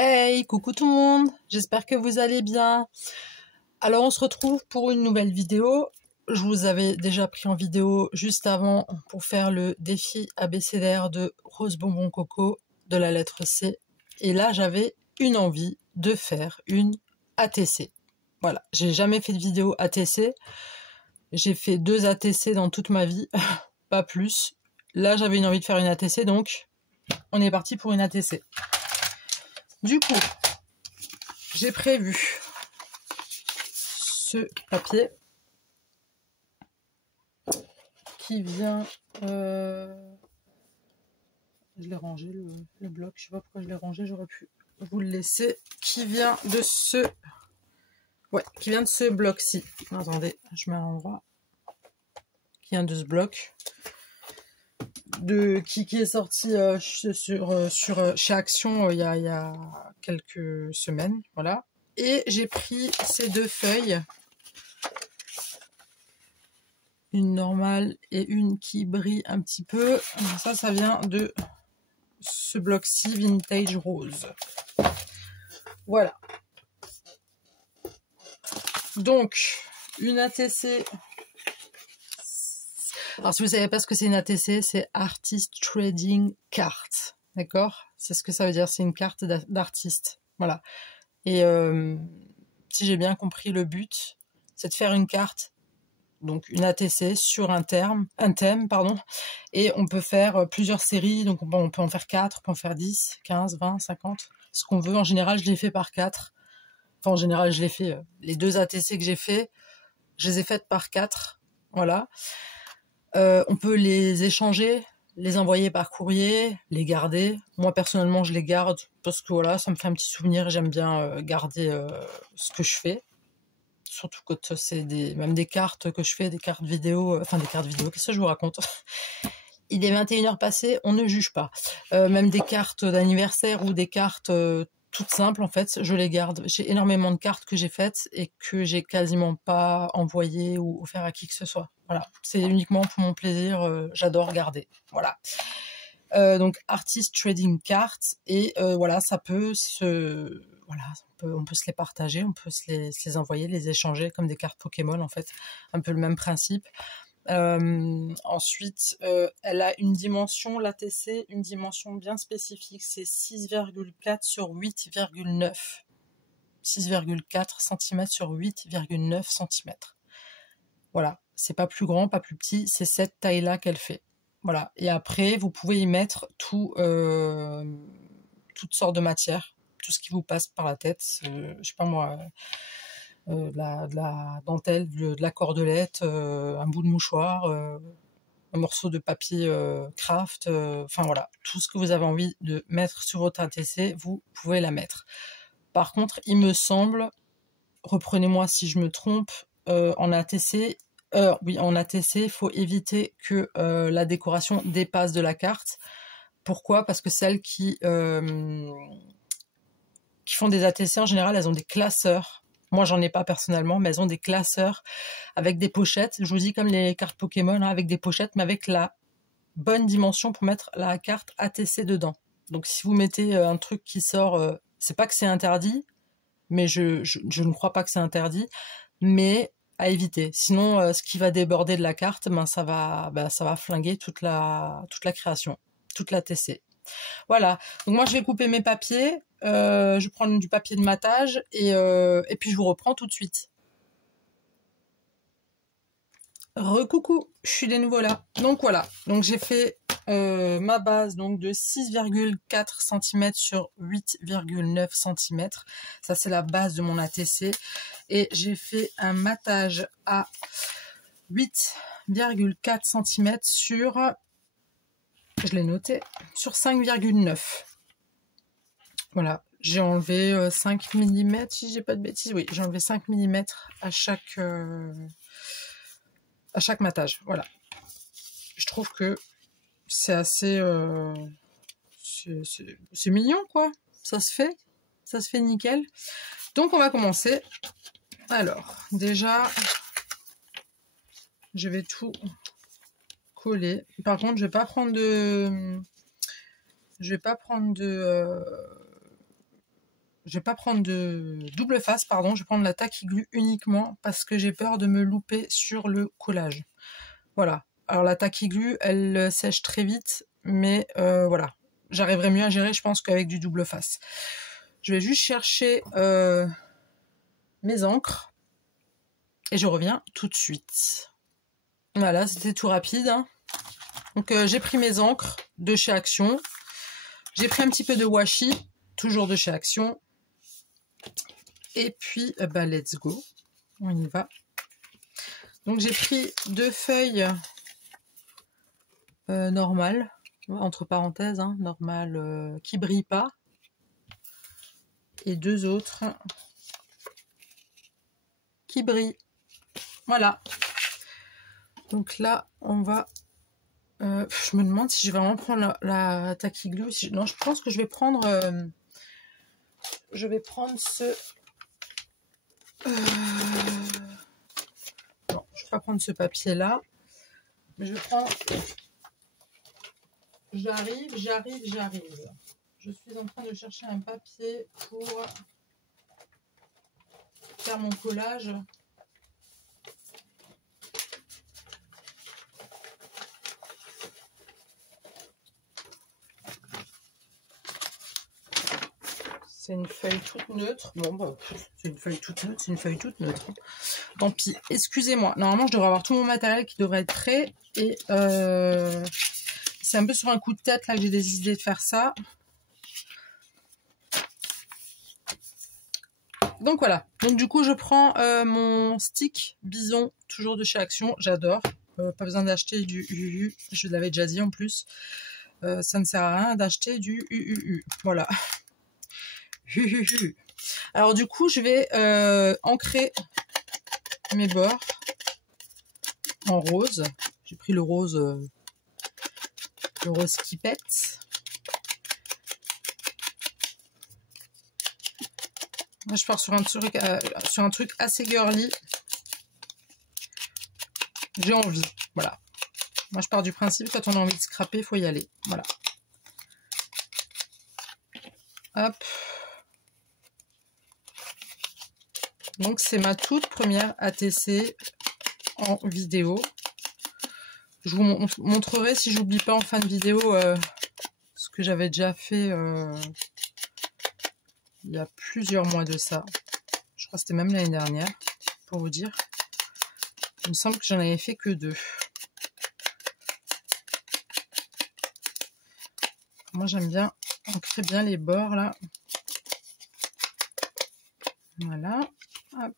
Hey, coucou tout le monde, j'espère que vous allez bien. Alors on se retrouve pour une nouvelle vidéo. Je vous avais déjà pris en vidéo juste avant pour faire le défi abécédaire de Rose Bonbon Coco de la lettre C. Et là j'avais une envie de faire une ATC. Voilà, j'ai jamais fait de vidéo ATC. J'ai fait 2 ATC dans toute ma vie, pas plus. Là j'avais une envie de faire une ATC, donc on est parti pour une ATC. Du coup, j'ai prévu ce papier qui vient... Je l'ai rangé, le bloc. Je sais pas pourquoi je l'ai rangé, j'aurais pu vous le laisser. Qui vient de ce... Ouais, qui vient de ce bloc-ci. Attendez, je mets à l'endroit. Qui vient de ce bloc. Qui est sorti chez Action il y a quelques semaines. Voilà. Et j'ai pris ces 2 feuilles. Une normale et une qui brille un petit peu. Ça vient de ce bloc-ci Vintage Rose. Voilà. Donc, une ATC. Alors, si vous ne savez pas ce que c'est une ATC, c'est Artist Trading Card. D'accord? C'est ce que ça veut dire. C'est une carte d'artiste. Voilà. Et si j'ai bien compris, le but, c'est de faire une carte, donc une ATC sur un thème, et on peut faire plusieurs séries, donc on peut en faire 4, on peut en faire 10, 15, 20, 50, ce qu'on veut. En général, je les fais par 4. Enfin, en général, je les fais, les 2 ATC que j'ai fait, je les ai faites par 4, voilà. On peut les échanger, les envoyer par courrier, les garder. Moi, personnellement, je les garde parce que voilà, ça me fait un petit souvenir, j'aime bien garder ce que je fais. Surtout quand c'est même des cartes que je fais, des cartes vidéo, qu'est-ce que je vous raconte? Il est 21h passées, on ne juge pas. Même des cartes d'anniversaire ou des cartes toutes simples, en fait, je les garde. J'ai énormément de cartes que j'ai faites et que j'ai quasiment pas envoyées ou offert à qui que ce soit. Voilà, c'est uniquement pour mon plaisir, j'adore garder. Voilà. Donc Artist Trading Cards, et voilà, ça peut se... Voilà, on peut se les partager, on peut se les envoyer, les échanger comme des cartes Pokémon, en fait. Un peu le même principe. Ensuite, elle a une dimension, l'ATC, une dimension bien spécifique, c'est 6,4 sur 8,9. 6,4 cm sur 8,9 cm. Voilà, c'est pas plus grand, pas plus petit, c'est cette taille-là qu'elle fait. Voilà, et après, vous pouvez y mettre toutes sortes de matières, tout ce qui vous passe par la tête, je sais pas moi... de la dentelle, de la cordelette, un bout de mouchoir, un morceau de papier craft, enfin voilà, tout ce que vous avez envie de mettre sur votre ATC, vous pouvez la mettre. Par contre, il me semble, reprenez-moi si je me trompe, en ATC, il faut éviter que la décoration dépasse de la carte. Pourquoi? Parce que celles qui font des ATC, en général, elles ont des classeurs. Moi, j'en ai pas personnellement, mais elles ont des classeurs avec des pochettes. Je vous dis comme les cartes Pokémon, hein, avec des pochettes, mais avec la bonne dimension pour mettre la carte ATC dedans. Donc, si vous mettez un truc qui sort, c'est pas que c'est interdit, mais je ne crois pas que c'est interdit, mais à éviter. Sinon, ce qui va déborder de la carte, ça va flinguer toute la création, toute l'ATC. Voilà, donc moi je vais couper mes papiers, je vais prendre du papier de matage et puis je vous reprends tout de suite. Recoucou, je suis de nouveau là. Donc voilà, donc j'ai fait ma base donc de 6,4 cm sur 8,9 cm. Ça c'est la base de mon ATC. Et j'ai fait un matage à 8,4 cm sur... Je l'ai noté, sur 5,9. Voilà, j'ai enlevé 5 mm, si j'ai pas de bêtises. Oui, j'ai enlevé 5 mm à chaque matage. Voilà. Je trouve que c'est assez... c'est mignon, quoi. Ça se fait nickel. Donc, on va commencer. Alors, déjà, je vais tout coller. Par contre, je vais pas prendre de je vais pas prendre de double face, pardon, je vais prendre la tacky glue uniquement parce que j'ai peur de me louper sur le collage. Voilà. Alors la tacky glue, elle sèche très vite, mais voilà. J'arriverai mieux à gérer, je pense, qu'avec du double face. Je vais juste chercher mes encres et je reviens tout de suite. Voilà, c'était tout rapide, hein. Donc j'ai pris mes encres de chez Action. J'ai pris un petit peu de washi, toujours de chez Action. Et puis, bah, let's go. On y va. Donc j'ai pris 2 feuilles normales, entre parenthèses, hein, normales, qui brillent pas. Et 2 autres qui brillent. Voilà. Donc là, on va... je me demande si je vais vraiment prendre la tacky glue. Non, je pense que je vais prendre... ce... non, je vais pas prendre ce papier-là. Mais je vais prendre... J'arrive. Je suis en train de chercher un papier pour faire mon collage. C'est une feuille toute neutre. Bon, bah, c'est une feuille toute neutre, c'est une feuille toute neutre. Tant pis, excusez-moi. Normalement, je devrais avoir tout mon matériel qui devrait être prêt. Et c'est un peu sur un coup de tête là que j'ai décidé de faire ça. Donc voilà. Donc du coup, je prends mon stick bison, toujours de chez Action. J'adore. Pas besoin d'acheter du UU. Je l'avais déjà dit en plus. Ça ne sert à rien d'acheter du UU. Voilà. Alors du coup, je vais ancrer mes bords en rose. J'ai pris le rose qui pète. Moi, je pars sur un truc assez girly. J'ai envie, voilà. Moi, je pars du principe, quand on a envie de scraper, il faut y aller. Voilà. Hop. Donc, c'est ma toute première ATC en vidéo. Je vous montrerai, si j'oublie pas en fin de vidéo, ce que j'avais déjà fait il y a plusieurs mois de ça. Je crois que c'était même l'année dernière, pour vous dire. Il me semble que j'en avais fait que 2. Moi, j'aime bien ancrer bien les bords, là. Voilà. Hop.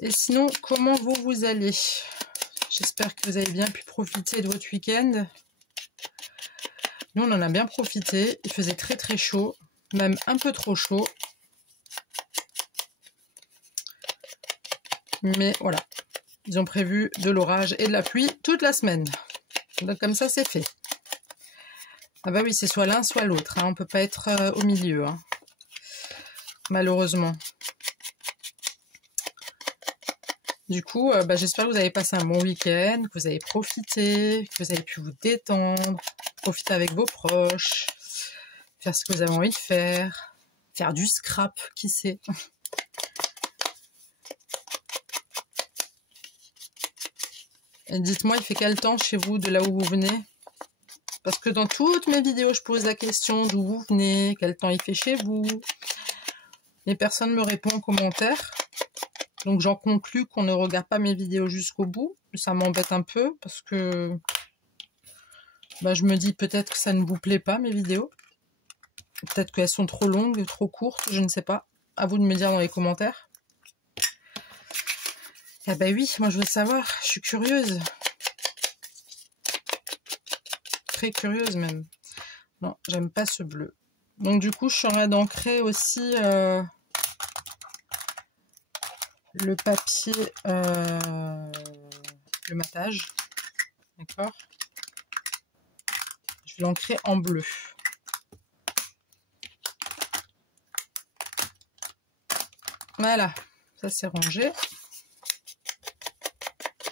Et sinon, comment vous allez? J'espère que vous avez bien pu profiter de votre week-end. Nous, on en a bien profité. Il faisait très très chaud, même un peu trop chaud. Mais voilà, ils ont prévu de l'orage et de la pluie toute la semaine. Donc comme ça, c'est fait. Ah bah oui, c'est soit l'un, soit l'autre. Hein. On peut pas être au milieu, hein. Malheureusement. Du coup, bah, j'espère que vous avez passé un bon week-end, que vous avez profité, que vous avez pu vous détendre, profiter avec vos proches, faire ce que vous avez envie de faire du scrap, qui sait. Et dites-moi, il fait quel temps chez vous, de là où vous venez? Parce que dans toutes mes vidéos, je pose la question d'où vous venez, quel temps il fait chez vous. Et personne ne me répond en commentaire. Donc j'en conclus qu'on ne regarde pas mes vidéos jusqu'au bout. Ça m'embête un peu parce que bah, je me dis peut-être que ça ne vous plaît pas mes vidéos. Peut-être qu'elles sont trop longues, trop courtes, je ne sais pas. À vous de me dire dans les commentaires. Ah bah oui, moi je veux savoir, je suis curieuse. Très curieuse même. Non, j'aime pas ce bleu. Donc du coup, je suis en train d'ancrer aussi le papier, le matage. D'accord? Je vais l'ancrer en bleu. Voilà, ça c'est rangé.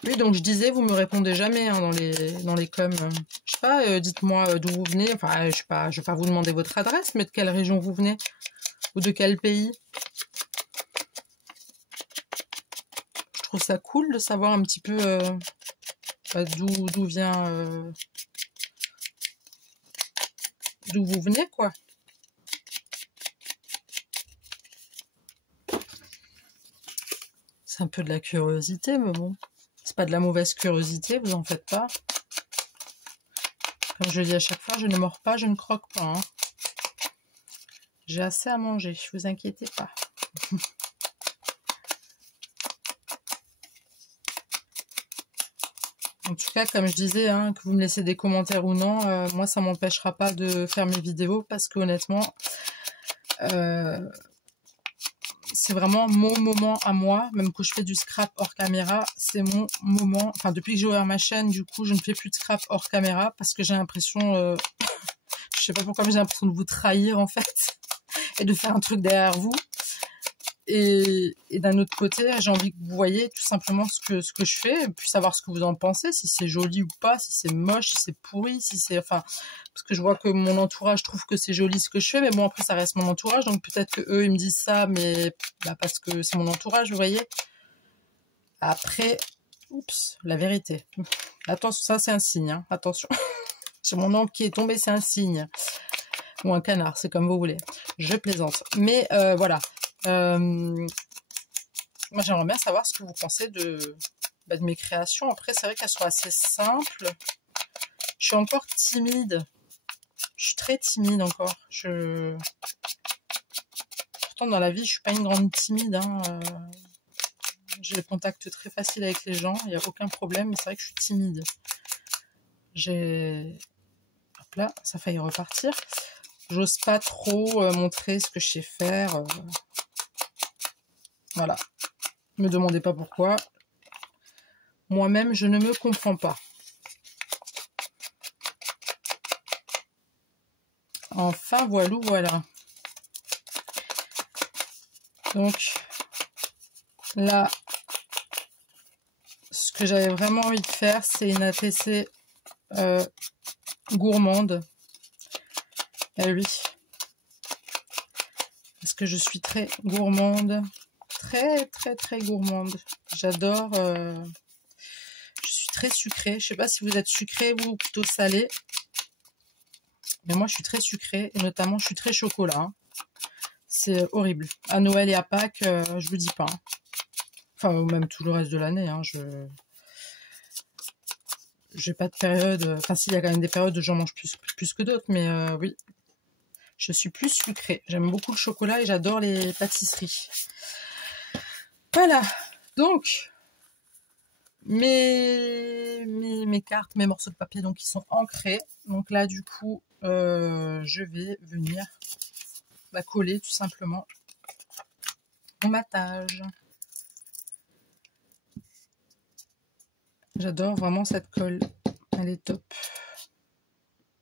Oui, donc je disais, vous me répondez jamais hein, dans les coms. Je sais pas, dites-moi d'où vous venez. Enfin, je vais pas vous demander votre adresse, mais de quelle région vous venez ou de quel pays. Je trouve ça cool de savoir un petit peu d'où vient, d'où vous venez, quoi. C'est un peu de la curiosité, mais bon. C'est pas de la mauvaise curiosité, vous en faites pas. Comme je le dis à chaque fois, je ne mords pas, je ne croque pas. Hein. J'ai assez à manger, vous inquiétez pas. En tout cas, comme je disais, hein, que vous me laissez des commentaires ou non, moi ça m'empêchera pas de faire mes vidéos parce que honnêtement, c'est vraiment mon moment à moi, même que je fais du scrap hors caméra, c'est mon moment. Enfin, depuis que j'ai ouvert ma chaîne, du coup, je ne fais plus de scrap hors caméra parce que j'ai l'impression, je sais pas pourquoi, mais j'ai l'impression de vous trahir en fait et de faire un truc derrière vous. Et d'un autre côté, j'ai envie que vous voyez tout simplement ce que je fais, et puis savoir ce que vous en pensez, si c'est joli ou pas, si c'est moche, si c'est pourri, si c'est... Enfin, parce que je vois que mon entourage trouve que c'est joli ce que je fais, mais bon, après, ça reste mon entourage, donc peut-être que eux ils me disent ça, mais bah, parce que c'est mon entourage, vous voyez. Après, oups, la vérité. Attention, ça c'est un signe, hein, attention. J'ai mon ongle qui est tombé, c'est un signe. Ou un canard, c'est comme vous voulez. Je plaisante. Mais voilà. Moi, j'aimerais bien savoir ce que vous pensez de mes créations. Après, c'est vrai qu'elles sont assez simples. Je suis encore timide. Je suis très timide encore. Pourtant, dans la vie, je suis pas une grande timide. Hein. J'ai le contact très facile avec les gens. Il n'y a aucun problème. Mais c'est vrai que je suis timide. Hop là, ça a failli repartir. J'ose pas trop montrer ce que je sais faire. Voilà. Ne me demandez pas pourquoi. Moi-même, je ne me comprends pas. Enfin, voilà. Donc, là, ce que j'avais vraiment envie de faire, c'est une ATC gourmande. Eh oui. Parce que je suis très gourmande. Très gourmande. J'adore... je suis très sucrée. Je sais pas si vous êtes sucré ou plutôt salé. Mais moi, je suis très sucrée. Et notamment, je suis très chocolat. Hein. C'est horrible. À Noël et à Pâques, je vous dis pas. Hein. Enfin, même tout le reste de l'année. Hein, j'ai pas de période... Enfin, s'il y a quand même des périodes où j'en mange plus que d'autres. Mais oui, je suis plus sucrée. J'aime beaucoup le chocolat et j'adore les pâtisseries. Voilà. Donc... mes cartes, mes morceaux de papier, donc ils sont ancrés. Donc là, du coup, je vais venir coller tout simplement mon matage. J'adore vraiment cette colle. Elle est top.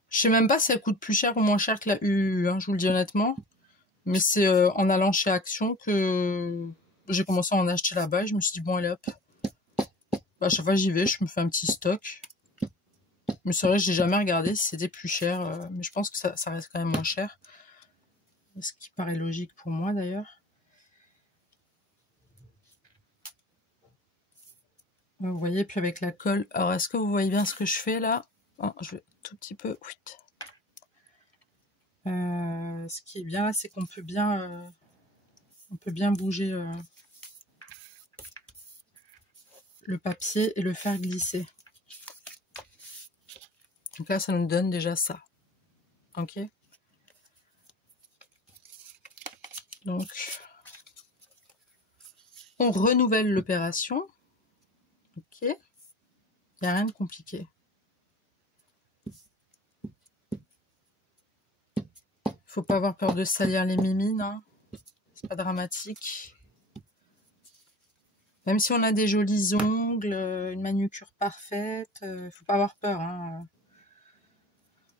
Je sais même pas si elle coûte plus cher ou moins cher que la UU, hein, je vous le dis honnêtement. Mais c'est en allant chez Action que j'ai commencé à en acheter là-bas. Je me suis dit, bon, allez hop. À chaque fois j'y vais, je me fais un petit stock. Mais c'est vrai, j'ai jamais regardé si c'était plus cher. Mais je pense que ça reste quand même moins cher. Ce qui paraît logique pour moi d'ailleurs. Vous voyez, puis avec la colle. Alors, est-ce que vous voyez bien ce que je fais là? Je vais un tout petit peu... ce qui est bien là, c'est qu'on peut bien... on peut bien bouger le papier et le faire glisser. Donc là, ça nous donne déjà ça. Ok. Donc, on renouvelle l'opération. Ok. Il n'y a rien de compliqué. Faut pas avoir peur de salir les mimines. Hein. C'est pas dramatique. Même si on a des jolis ongles, une manucure parfaite, faut pas avoir peur. Hein.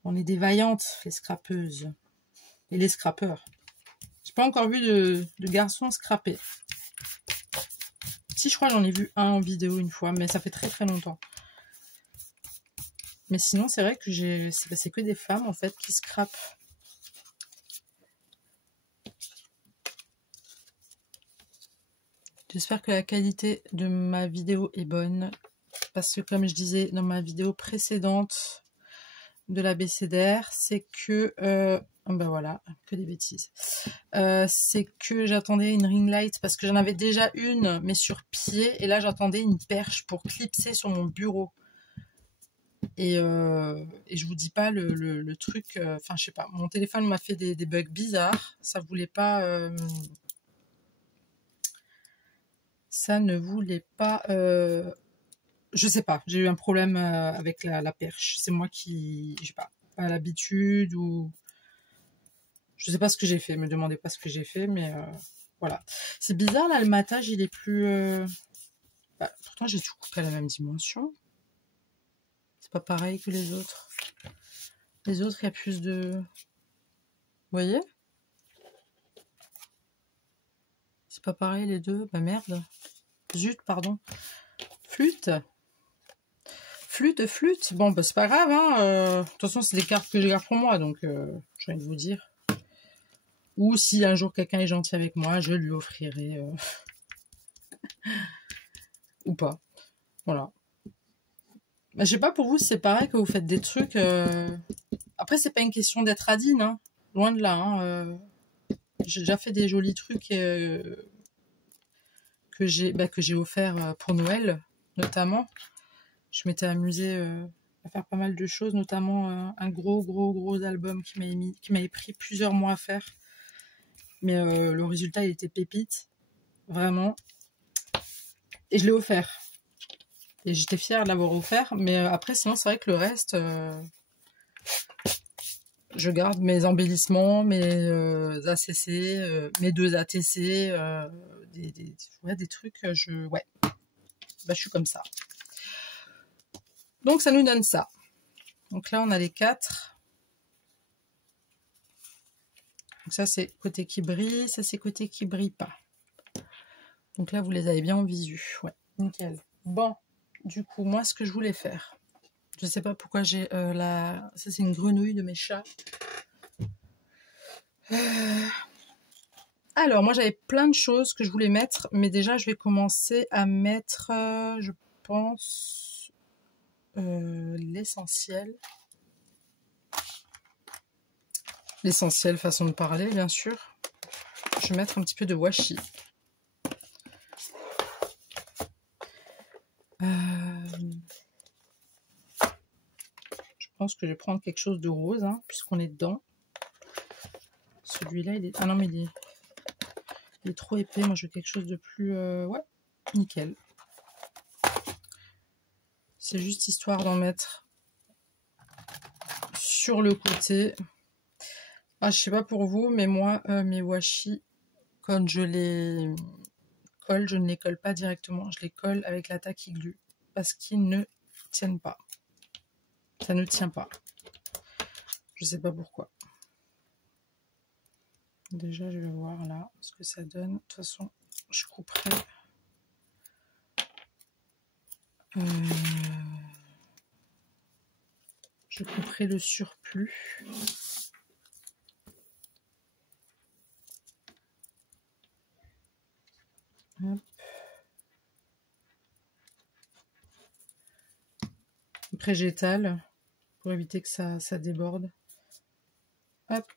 On est des vaillantes, les scrapeuses. Et les scrapeurs. J'ai pas encore vu de garçon scraper. petit, je crois j'en ai vu un en vidéo une fois, mais ça fait très très longtemps. Mais sinon, c'est vrai que c'est que des femmes en fait qui scrapent. J'espère que la qualité de ma vidéo est bonne. Parce que comme je disais dans ma vidéo précédente de l'ABCDR, c'est que... ben voilà, que des bêtises. C'est que j'attendais une ring light parce que j'en avais déjà une, mais sur pied. Et là, j'attendais une perche pour clipser sur mon bureau. Et je vous dis pas le truc... Enfin, je sais pas. Mon téléphone m'a fait des bugs bizarres. Ça voulait pas... ça ne voulait pas... je sais pas, j'ai eu un problème avec la perche. C'est moi qui, je sais pas l'habitude ou... Je sais pas ce que j'ai fait, me demandez pas ce que j'ai fait, mais voilà. C'est bizarre, là, le matage, il est plus... Bah, pourtant, j'ai tout coupé à la même dimension. C'est pas pareil que les autres. Les autres, il y a plus de... Vous voyez? C'est pas pareil, les deux. Bah merde. Zut, pardon. Flûte. Flûte. Bon, bah c'est pas grave, hein. De toute façon, c'est des cartes que je garde pour moi, donc j'ai envie de vous dire. Ou si un jour quelqu'un est gentil avec moi, je lui offrirai... ou pas. Voilà. Je sais pas pour vous si c'est pareil que vous faites des trucs... Après, c'est pas une question d'être radine, hein. Loin de là. Hein. J'ai déjà fait des jolis trucs que j'ai offert pour Noël, notamment. Je m'étais amusée à faire pas mal de choses, notamment un gros album qui m'avait pris plusieurs mois à faire. Mais le résultat, il était pépite. Vraiment. Et je l'ai offert. Et j'étais fière de l'avoir offert. Mais après, sinon, c'est vrai que le reste... je garde mes embellissements, mes ACC, mes 2 ATC, des trucs, ouais. Bah, je suis comme ça. Donc, ça nous donne ça. Donc là, on a les 4. Donc ça, c'est côté qui brille. Ça, c'est côté qui brille pas. Donc là, vous les avez bien en visu. Ouais, nickel. Bon, du coup, moi, ce que je voulais faire, je sais pas pourquoi j'ai ça, c'est une grenouille de mes chats. Alors, moi, j'avais plein de choses que je voulais mettre, mais déjà, je vais commencer à mettre, je pense, l'essentiel. L'essentiel, façon de parler, bien sûr. Je vais mettre un petit peu de washi. Je pense que je vais prendre quelque chose de rose, hein, puisqu'on est dedans. Celui-là, il est... Ah non, mais il est trop épais. Moi, je veux quelque chose de plus... Ouais, nickel. C'est juste histoire d'en mettre sur le côté. Ah, je sais pas pour vous, mais moi, mes washi, quand je les colle, je ne les colle pas directement. Je les colle avec la tacky glue parce qu'ils ne tiennent pas. Ça ne tient pas. Je sais pas pourquoi. Déjà, je vais voir là ce que ça donne. De toute façon, je couperai. Je couperai le surplus. Hop. Après, j'étale pour éviter que ça déborde. Hop.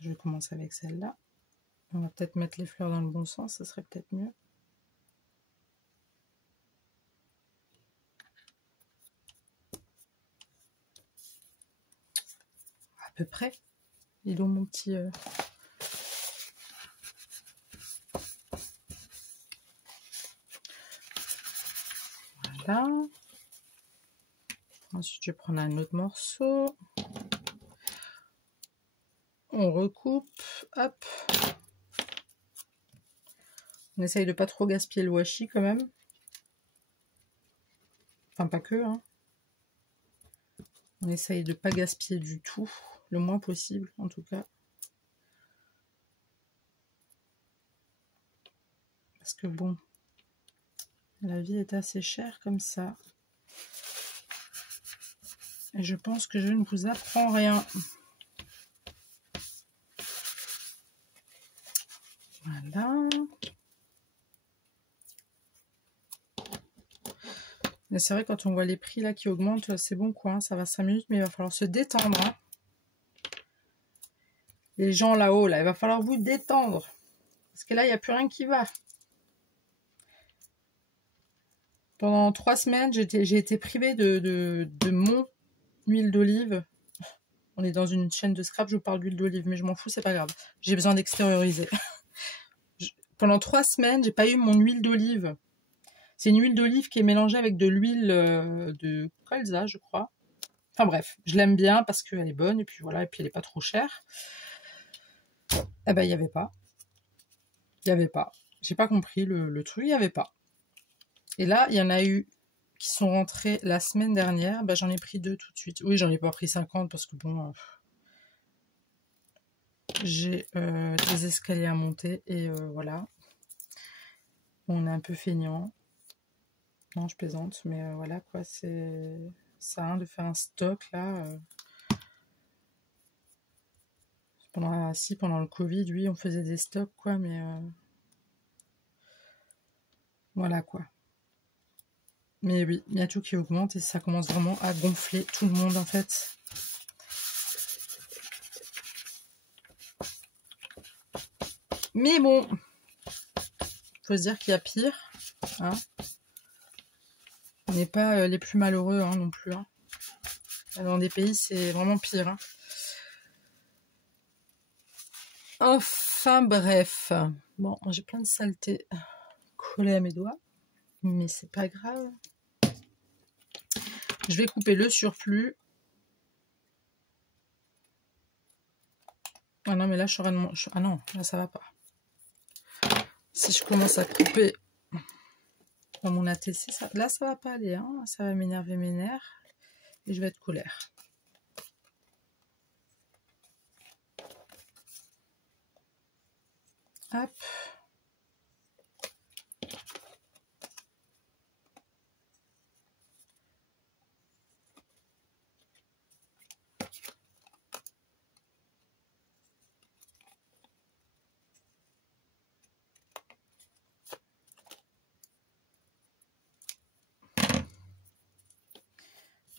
Je vais commencer avec celle-là. On va peut-être mettre les fleurs dans le bon sens, ça serait peut-être mieux. À peu près. Il est où mon petit... Voilà. Ensuite, je vais prendre un autre morceau. On recoupe. Hop. On essaye de pas trop gaspiller le washi quand même. Enfin, pas que. Hein. On essaye de pas gaspiller du tout. Le moins possible, en tout cas. Parce que bon, la vie est assez chère comme ça. Et je pense que je ne vous apprends rien. Voilà. Mais c'est vrai, quand on voit les prix là qui augmentent, c'est bon quoi, hein, ça va 5 minutes, mais il va falloir se détendre. Hein. Les gens là-haut, là, il va falloir vous détendre. Parce que là, il n'y a plus rien qui va. Pendant 3 semaines, j'ai été privée de mon huile d'olive. On est dans une chaîne de scrap, je vous parle d'huile d'olive, mais je m'en fous, c'est pas grave. J'ai besoin d'extérioriser. Pendant 3 semaines, j'ai pas eu mon huile d'olive. C'est une huile d'olive qui est mélangée avec de l'huile de colza, je crois. Enfin bref, je l'aime bien parce qu'elle est bonne, et puis voilà, et puis elle est pas trop chère. Eh ben, il n'y avait pas. Il n'y avait pas. J'ai pas compris le truc, il n'y avait pas. Et là, il y en a eu qui sont rentrés la semaine dernière. Ben, j'en ai pris 2 tout de suite. Oui, j'en ai pas pris 50 parce que bon... j'ai des escaliers à monter et voilà. On est un peu feignant. Non, je plaisante, mais voilà quoi, c'est ça hein, de faire un stock là. Pendant le Covid, oui, on faisait des stocks quoi, mais voilà quoi. Mais oui, il y a tout qui augmente et ça commence vraiment à gonfler tout le monde en fait. Mais bon, faut se dire qu'il y a pire. Hein. On n'est pas les plus malheureux hein, non plus. Hein. Dans des pays, c'est vraiment pire. Hein. Enfin bref. Bon, j'ai plein de saletés collées à mes doigts. Mais c'est pas grave. Je vais couper le surplus. Ah non, mais là, je serai de mon... Ah non, là, ça va pas. Si je commence à couper dans mon ATC, ça... là, ça va pas aller. Hein. Ça va m'énerver mes nerfs. Et je vais être colère. Hop.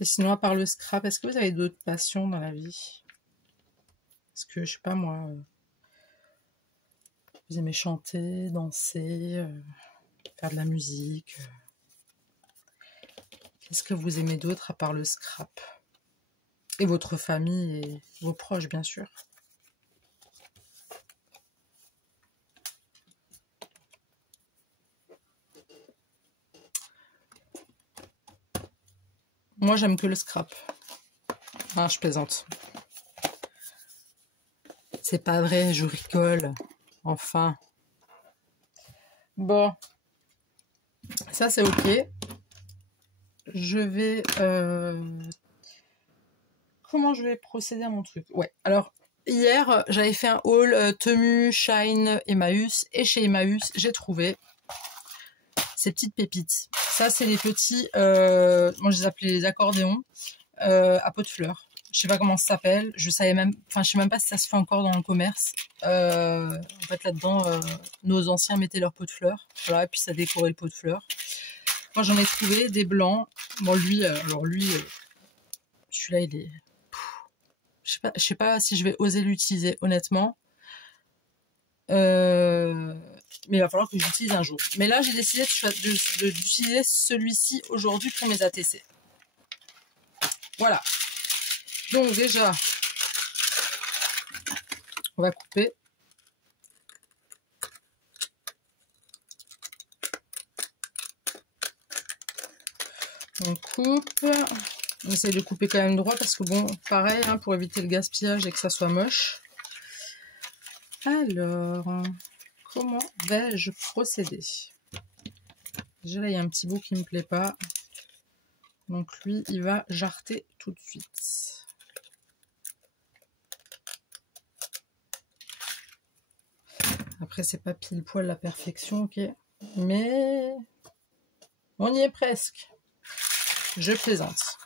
Et sinon, à part le scrap, est-ce que vous avez d'autres passions dans la vie? Est-ce que, je sais pas moi, vous aimez chanter, danser, faire de la musique? Qu'est-ce que vous aimez d'autre à part le scrap? Et votre famille et vos proches, bien sûr. Moi, j'aime que le scrap. Ah, je plaisante. C'est pas vrai, je rigole. Enfin. Bon. Ça, c'est ok. Je vais... Comment je vais procéder à mon truc? Ouais, alors... Hier, j'avais fait un haul Temu, Shine, Emmaüs. Et chez Emmaüs, j'ai trouvé ces petites pépites. Ça, c'est les petits... moi, je les appelais les accordéons à pot de fleurs. Je sais pas comment ça s'appelle. Je savais même... Enfin, je sais même pas si ça se fait encore dans le commerce. En fait, là-dedans, nos anciens mettaient leur pot de fleurs. Voilà, et puis ça décorait le pot de fleurs. Moi, j'en ai trouvé des blancs. Bon, lui... alors, lui... celui-là, il est... Je sais pas si je vais oser l'utiliser, honnêtement. Mais il va falloir que j'utilise un jour. Mais là, j'ai décidé d'utiliser celui-ci aujourd'hui pour mes ATC. Voilà. Donc déjà, on va couper. On coupe. On essaye de couper quand même droit parce que bon, pareil, hein, pour éviter le gaspillage et que ça soit moche. Alors, comment vais-je procéder? Déjà là, il y a un petit bout qui me plaît pas. Donc lui, il va jarreter tout de suite. Après, c'est pas pile poil la perfection, ok. Mais on y est presque. Je plaisante.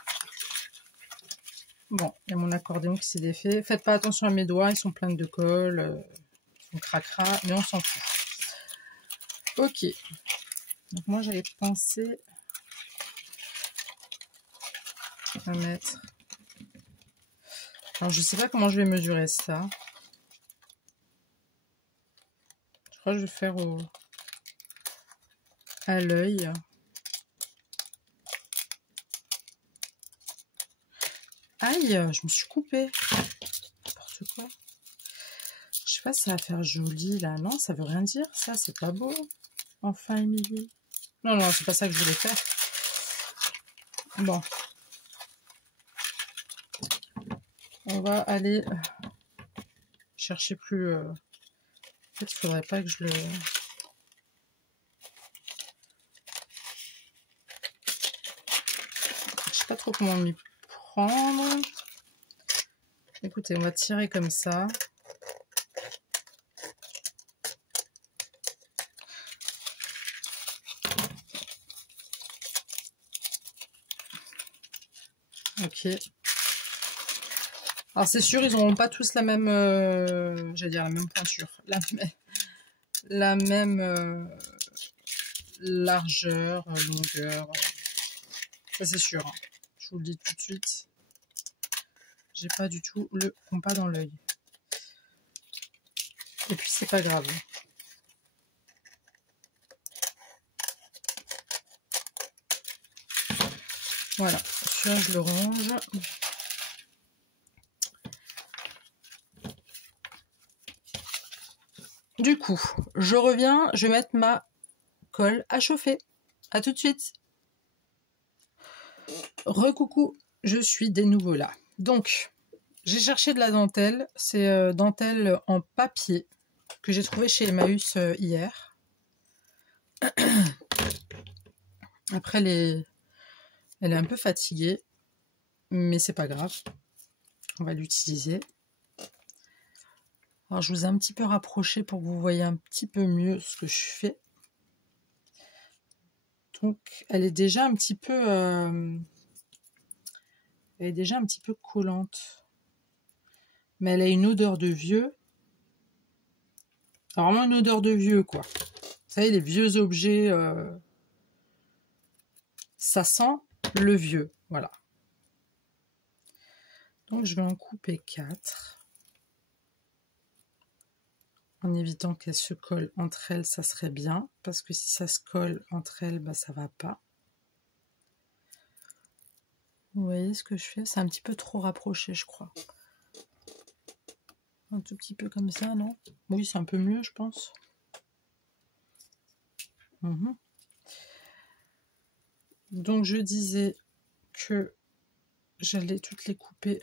Bon, il y a mon accordéon qui s'est défait. Faites pas attention à mes doigts, ils sont pleins de colle. Ils sont cracra, mais on s'en fout. Ok. Donc moi j'avais pensé à mettre... Alors je sais pas comment je vais mesurer ça. Je crois que je vais faire à l'œil. Aïe, je me suis coupée. N'importe quoi. Je sais pas si ça va faire joli là. Non, ça veut rien dire. Ça, c'est pas beau. Enfin, Émilie. Non, non, c'est pas ça que je voulais faire. Bon. On va aller chercher plus... En fait, il faudrait pas que je le... Je sais pas trop comment m'y prendre. Écoutez, on va tirer comme ça. Ok. Alors c'est sûr, ils n'auront pas tous la même, j'allais dire la même pointure, la même largeur, longueur. Ça c'est sûr. Hein. Je vous le dis tout de suite. J'ai pas du tout le compas dans l'œil. Et puis c'est pas grave. Voilà. Celui-là je le range. Du coup, je reviens, je vais mettre ma colle à chauffer. À tout de suite. Recoucou, je suis de nouveau là. Donc, j'ai cherché de la dentelle. C'est dentelle en papier que j'ai trouvé chez Emmaüs hier. Après, elle est un peu fatiguée, mais c'est pas grave. On va l'utiliser. Alors, je vous ai un petit peu rapproché pour que vous voyez un petit peu mieux ce que je fais. Donc, elle est déjà un petit peu, collante, mais elle a une odeur de vieux. Alors, vraiment une odeur de vieux, quoi. Vous savez, les vieux objets, ça sent le vieux, voilà. Donc, je vais en couper 4. En évitant qu'elles se collent entre elles, ça serait bien. Parce que si ça se colle entre elles, bah, ça va pas. Vous voyez ce que je fais? C'est un petit peu trop rapproché, je crois. Un tout petit peu comme ça, non? Oui, c'est un peu mieux, je pense. Donc, je disais que j'allais toutes les couper,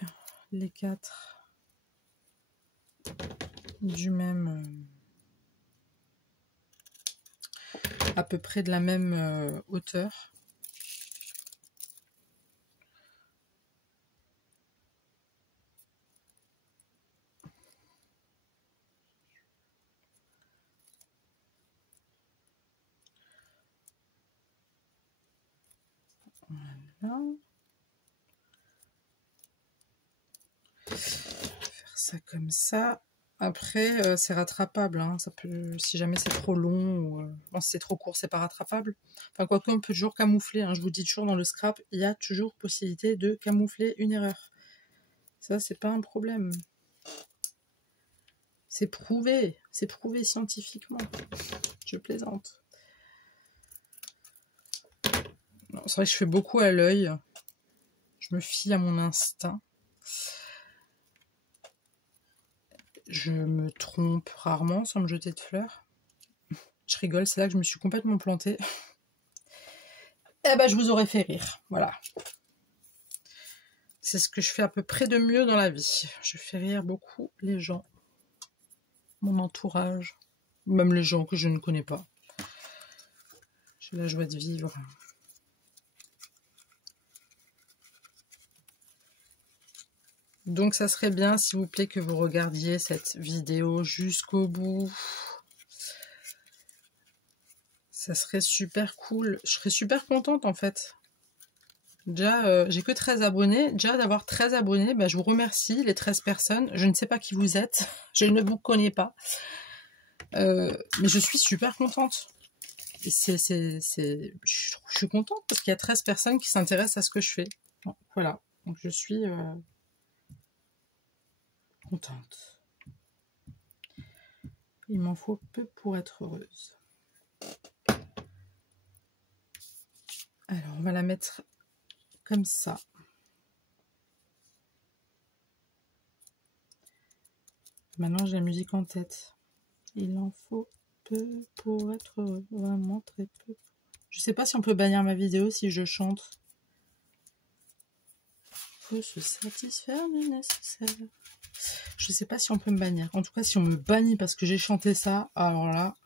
les 4, du même... à peu près de la même hauteur. Voilà. Faire ça comme ça. Après, c'est rattrapable. Hein. Ça peut, si jamais c'est trop long ou bon, si c'est trop court, c'est pas rattrapable. Enfin, quoique, on peut toujours camoufler. Hein. Je vous dis toujours dans le scrap, il y a toujours possibilité de camoufler une erreur. Ça, c'est pas un problème. C'est prouvé scientifiquement. Je plaisante. C'est vrai que je fais beaucoup à l'œil. Je me fie à mon instinct. Je me trompe rarement sans me jeter de fleurs. Je rigole, c'est là que je me suis complètement plantée. Eh ben, je vous aurais fait rire. Voilà. C'est ce que je fais à peu près de mieux dans la vie. Je fais rire beaucoup les gens. Mon entourage. Même les gens que je ne connais pas. J'ai la joie de vivre. Donc ça serait bien, s'il vous plaît, que vous regardiez cette vidéo jusqu'au bout. Ça serait super cool. Je serais super contente en fait. Déjà, j'ai que 13 abonnés. Déjà, d'avoir 13 abonnés, bah, je vous remercie, les 13 personnes. Je ne sais pas qui vous êtes. Je ne vous connais pas. Mais je suis super contente. Et je suis contente parce qu'il y a 13 personnes qui s'intéressent à ce que je fais. Bon, voilà. Donc, je suis contente. Il m'en faut peu pour être heureuse. Alors, on va la mettre comme ça. Maintenant, j'ai la musique en tête. Il en faut peu pour être heureux. Vraiment très peu. Je sais pas si on peut bannir ma vidéo si je chante. Faut se satisfaire du nécessaire. Je sais pas si on peut me bannir. En tout cas, si on me bannit parce que j'ai chanté ça, alors là,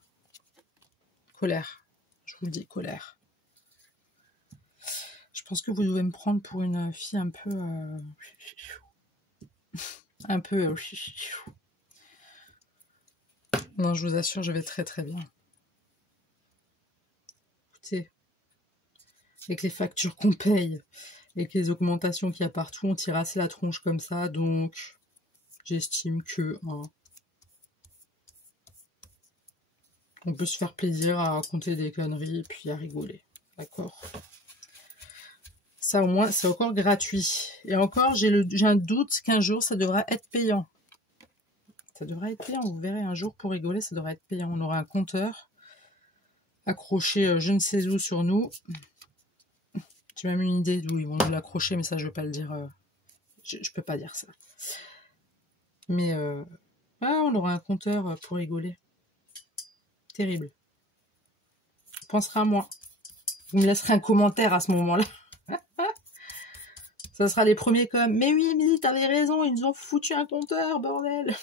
colère. Je vous le dis, colère. Je pense que vous devez me prendre pour une fille un peu... un peu... Non, je vous assure, je vais très très bien. Écoutez, avec les factures qu'on paye, avec les augmentations qu'il y a partout, on tire assez la tronche comme ça, donc j'estime que on peut se faire plaisir à raconter des conneries et puis à rigoler. D'accord? Ça au moins, c'est encore gratuit. Et encore, j'ai un doute qu'un jour, ça devra être payant. Ça devrait être payant, vous verrez, un jour pour rigoler, ça devrait être payant. On aura un compteur accroché je ne sais où sur nous. J'ai même une idée d'où ils vont nous l'accrocher, mais ça je ne vais pas le dire. Je peux pas dire ça. Mais on aura un compteur pour rigoler. Terrible. On pensera à moi. Vous me laisserez un commentaire à ce moment-là. Ça sera les premiers comme « Mais oui, Émilie, t'avais raison, ils nous ont foutu un compteur, bordel !»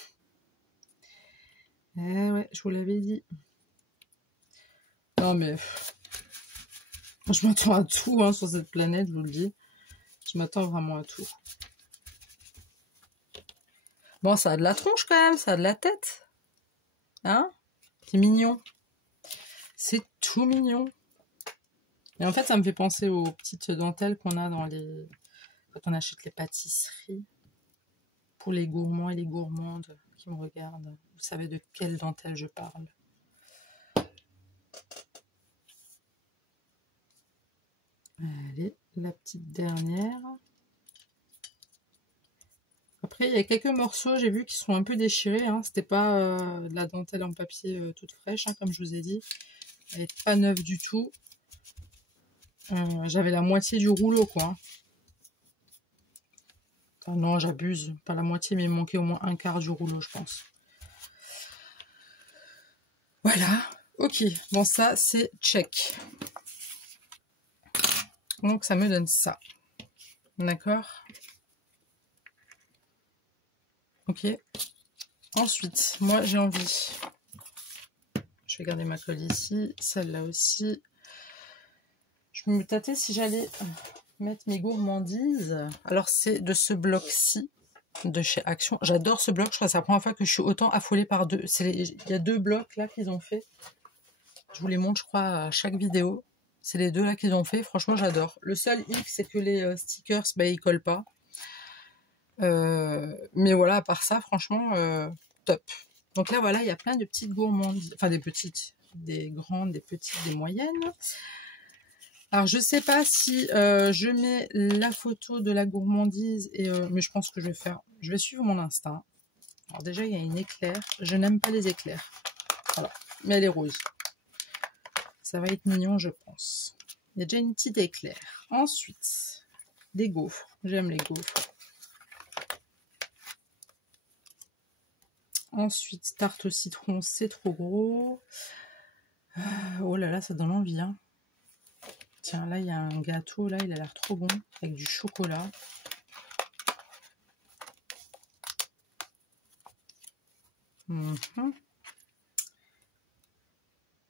Eh ouais, je vous l'avais dit. Non mais... je m'attends à tout sur cette planète, je vous le dis. Je m'attends vraiment à tout. Bon, ça a de la tronche quand même, ça a de la tête. Hein? C'est mignon. C'est tout mignon. Et en fait, ça me fait penser aux petites dentelles qu'on a dans les... quand on achète les pâtisseries. Pour les gourmands et les gourmandes qui me regardent. Vous savez de quelle dentelle je parle. Allez, la petite dernière. Après, il y a quelques morceaux, j'ai vu, qui sont un peu déchirés. C'était pas de la dentelle en papier toute fraîche, comme je vous ai dit. Elle n'est pas neuve du tout. J'avais la moitié du rouleau, quoi. Enfin, non, j'abuse. Pas la moitié, mais il me manquait au moins un quart du rouleau, je pense. Voilà. Ok. Bon, ça, c'est check. Donc, ça me donne ça. D'accord? Ok. Ensuite, moi, j'ai envie... Je vais garder ma colle ici. Celle-là aussi. Je me tâtais si j'allais mettre mes gourmandises. Alors, c'est de ce bloc-ci, de chez Action. J'adore ce bloc. Je crois que c'est la première fois que je suis autant affolée par deux. Il y a deux blocs, là, qu'ils ont fait. Je vous les montre, je crois, à chaque vidéo. C'est les deux là qu'ils ont fait. Franchement, j'adore. Le seul hic, c'est que les stickers, ils collent pas. Mais voilà, à part ça, franchement, top. Donc là, voilà, il y a plein de petites gourmandises. Enfin, des petites, des grandes, des petites, des moyennes. Alors, je sais pas si je mets la photo de la gourmandise, mais je pense que je vais faire... Je vais suivre mon instinct. Alors déjà, il y a une éclair. Je n'aime pas les éclairs. Voilà. Mais elle est rose. Ça va être mignon, je pense. Il y a déjà une petite éclair. Ensuite, des gaufres. J'aime les gaufres. Ensuite, tarte au citron, c'est trop gros. Oh là là, ça donne envie. Tiens, là, il y a un gâteau. Là, il a l'air trop bon. Avec du chocolat.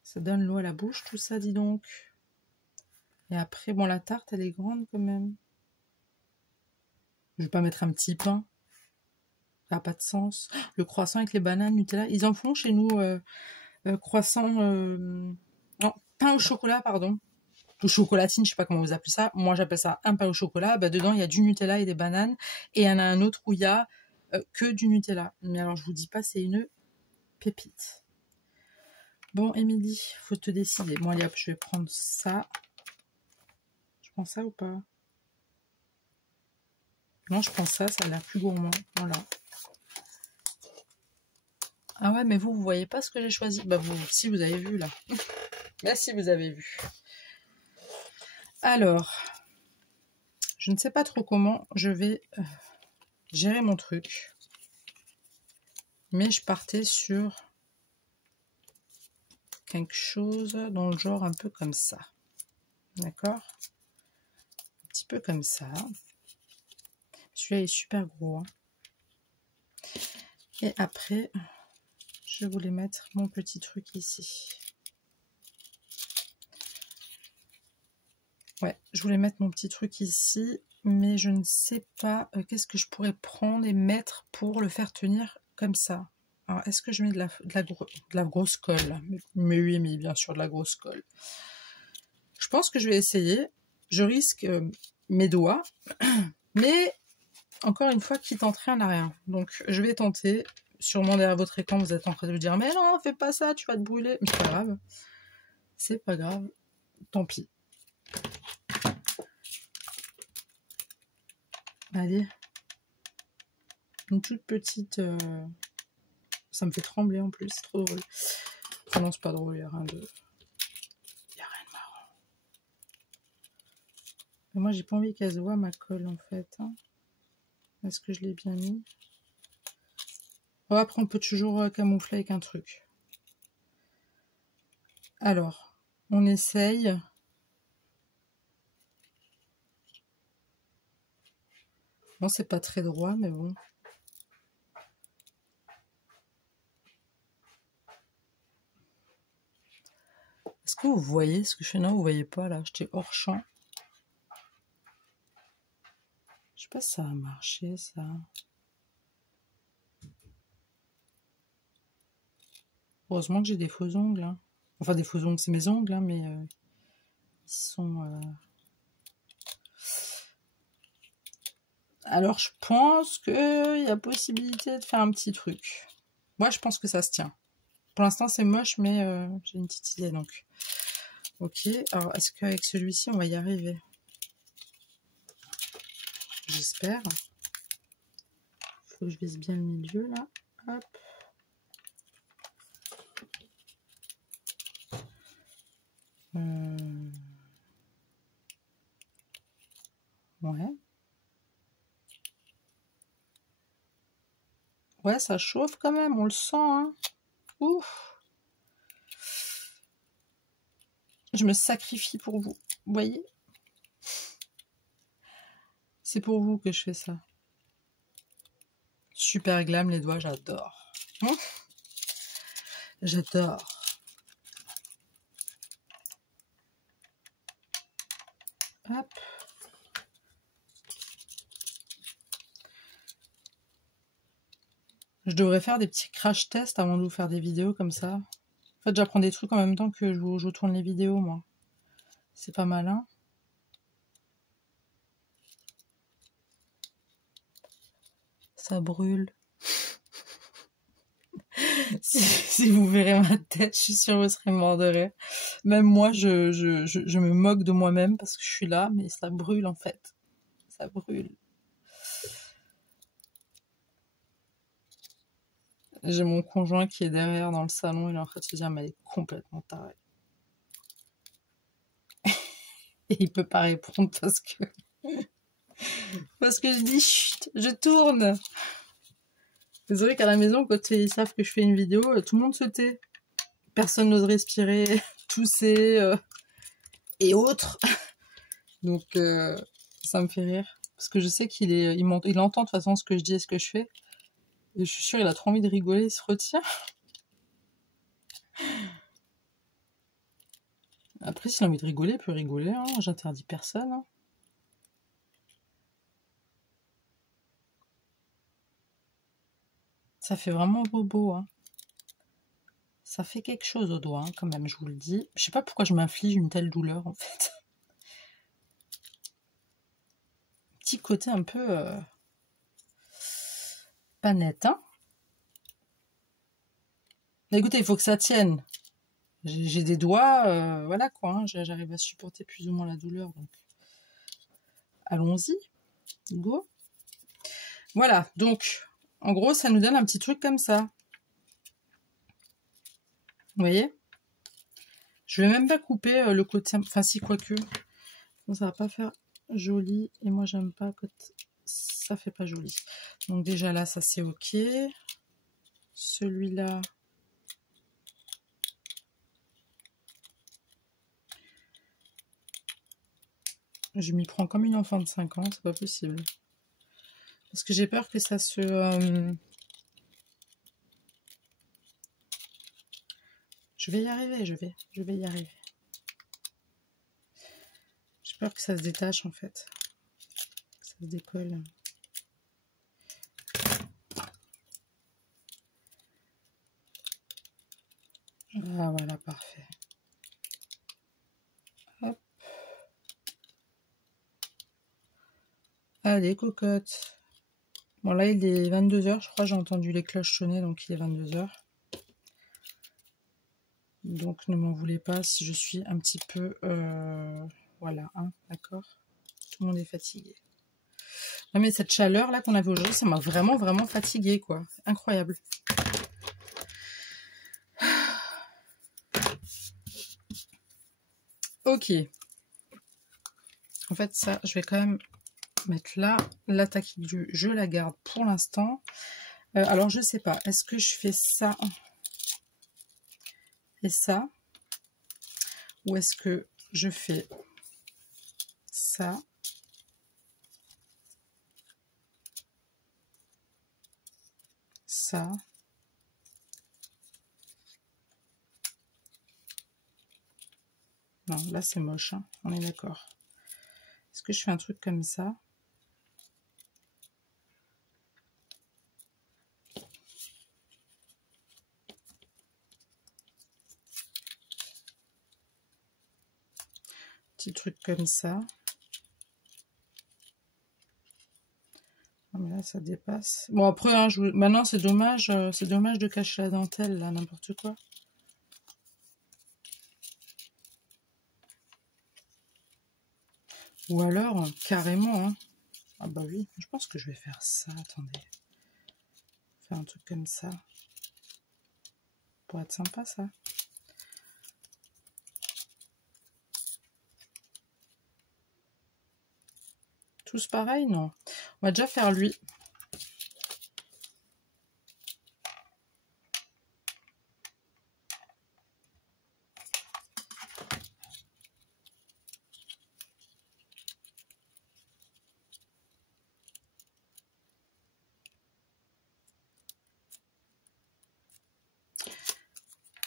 Ça donne l'eau à la bouche, tout ça, dis donc. Et après, bon, la tarte, elle est grande quand même. Je vais pas mettre un petit pain. Ça n'a pas de sens. Le croissant avec les bananes, Nutella. Ils en font chez nous croissant... non, pain au chocolat, pardon. Ou chocolatine, je sais pas comment vous appelez ça. Moi, j'appelle ça un pain au chocolat. Bah, dedans, il y a du Nutella et des bananes. Et il y en a un autre où il y a que du Nutella. Mais alors, je vous dis pas, c'est une pépite. Bon, Émilie, faut te décider. Bon, allez hop, je vais prendre ça. Je prends ça ou pas? Non, je prends ça, ça a l'air plus gourmand. Voilà. Ah ouais, mais vous voyez pas ce que j'ai choisi. Bah, vous, si vous avez vu, là. Là, si vous avez vu. Alors, je ne sais pas trop comment je vais gérer mon truc. Mais je partais sur quelque chose dans le genre un peu comme ça. D'accord? Un petit peu comme ça. Celui-là est super gros. Hein. Et après, je voulais mettre mon petit truc ici. Ouais, je voulais mettre mon petit truc ici, mais je ne sais pas qu'est-ce que je pourrais prendre et mettre pour le faire tenir comme ça. Alors, est-ce que je mets de la grosse colle? Mais oui, mais bien sûr, de la grosse colle. Je pense que je vais essayer. Je risque mes doigts, mais encore une fois, qui tente rien n'a rien. Donc, je vais tenter. Sûrement derrière votre écran, vous êtes en train de vous dire « Mais non, fais pas ça, tu vas te brûler. » Mais c'est pas grave. C'est pas grave. Tant pis. Allez. Une toute petite... Ça me fait trembler en plus, c'est trop drôle. Ah non, c'est pas drôle, il n'y a rien de... Il n'y a rien de marrant. Mais moi, j'ai pas envie qu'elle se voie, ma colle, en fait. Hein. Est-ce que je l'ai bien mis? Oh, après, on peut toujours camoufler avec un truc. Alors, on essaye. Bon, c'est pas très droit, mais bon. Est-ce que vous voyez ce que je fais? Non, vous voyez pas, là. J'étais hors champ. Je sais pas si ça a marché, ça. Heureusement que j'ai des faux ongles. Hein. Enfin, des faux ongles, c'est mes ongles, hein, mais ils sont... Alors, je pense qu'il y a possibilité de faire un petit truc. Moi, je pense que ça se tient. Pour l'instant, c'est moche, mais j'ai une petite idée, donc. Ok, alors, est-ce qu'avec celui-ci, on va y arriver? J'espère. Il faut que je vise bien le milieu, là. Hop. Ouais. Ouais, ça chauffe quand même, on le sent, hein. Ouf. Je me sacrifie pour vous. Vous voyez? C'est pour vous que je fais ça. Super glam, les doigts, j'adore. J'adore. Hop. Je devrais faire des petits crash tests avant de vous faire des vidéos comme ça. En fait, j'apprends des trucs en même temps que je tourne les vidéos, moi. C'est pas malin. Ça brûle. Si vous verrez ma tête, je suis sûre que vous serez mort de rire. Même moi, je me moque de moi-même parce que je suis là, mais ça brûle en fait. Ça brûle. J'ai mon conjoint qui est derrière dans le salon, il est en train de se dire, mais elle est complètement tarée. Et il peut pas répondre parce que je dis chut, je tourne. C'est vrai qu'à la maison, quand ils savent que je fais une vidéo, tout le monde se tait. Personne n'ose respirer, tousser et autres. Donc ça me fait rire parce que je sais il entend de toute façon ce que je dis et ce que je fais. Et je suis sûre il a trop envie de rigoler, il se retient. Après, s'il a envie de rigoler, il peut rigoler. Hein. J'interdis personne. Hein. Ça fait vraiment bobo. Hein. Ça fait quelque chose au doigt, hein, quand même, je vous le dis. Je sais pas pourquoi je m'inflige une telle douleur, en fait. Petit côté un peu pas net, hein. Mais écoutez, il faut que ça tienne. J'ai des doigts, voilà quoi, hein, j'arrive à supporter plus ou moins la douleur, donc allons-y, go. Voilà, donc, en gros, ça nous donne un petit truc comme ça. Vous voyez? Je vais même pas couper le côté, enfin si, quoique, ça va pas faire joli, et moi j'aime pas quand ça fait pas joli. Donc déjà là, ça c'est ok. Celui-là, je m'y prends comme une enfant de 5 ans, c'est pas possible. Parce que j'ai peur que ça se... Je vais y arriver, je vais y arriver. J'ai peur que ça se détache en fait. Que ça se décolle. Ah voilà, parfait. Hop. Allez, cocotte. Bon là, il est 22h, je crois, j'ai entendu les cloches sonner, donc il est 22h. Donc ne m'en voulez pas si je suis un petit peu... voilà, hein, d'accord. Tout le monde est fatigué. Non mais cette chaleur là qu'on avait aujourd'hui, ça m'a vraiment vraiment fatiguée quoi. Incroyable. Ok. En fait ça, je vais quand même mettre là. La taquille, je la garde pour l'instant. Alors je sais pas, est-ce que je fais ça et ça? Ou est-ce que je fais ça? Ça. Non, là c'est moche, hein, on est d'accord. Est-ce que je fais un truc comme ça? Petit truc comme ça. Non, mais là ça dépasse. Bon après, hein, maintenant c'est dommage de cacher la dentelle là, n'importe quoi. Ou alors, carrément, hein. Ah bah oui, je pense que je vais faire ça, attendez. Faire un truc comme ça. Pour être sympa, ça. Tous pareil, non. On va déjà faire lui.